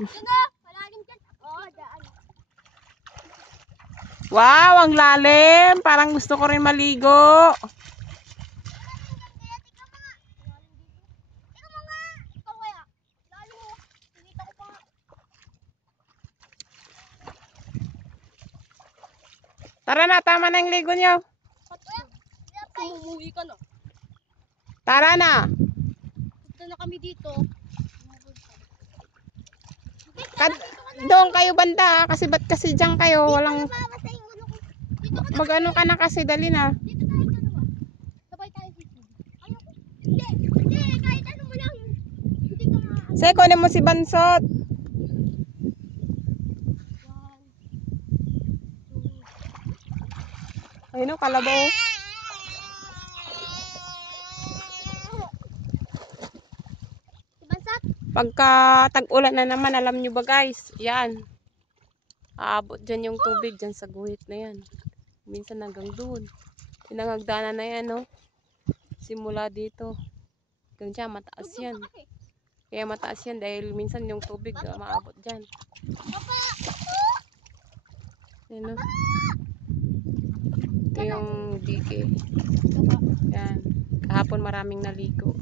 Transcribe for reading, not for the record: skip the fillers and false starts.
Malalim dyan. Oo, daan. Wow, ang lalim. Parang gusto ko rin maligo. Tara na, tama na yung ligo nyo. Umuwi ka na. Tara na. Punta na kami dito. Doon kayo banda, kasi ba't kasi dyan kayo? Walang... Mag-ano ka na kasi, dali na. Dito tayo dalawa. Sabay tayo dito. Ayoko. Hindi, kahit ano mo lang. Hindi ka ma... Say, kunin mo si Bansot. Ayun o, kalabaw. Pagka tag-ulan na naman, alam nyo ba guys, yan. Aabot dyan yung tubig, dyan sa guhit na yan. Minsan hanggang doon. Pinangagdanan na yan, no? Simula dito. Hanggang dyan, mataas yan. Kaya mataas yan dahil minsan yung tubig maabot dyan. Yan, no? Ito yung dike. Yan. Kahapon maraming naligo.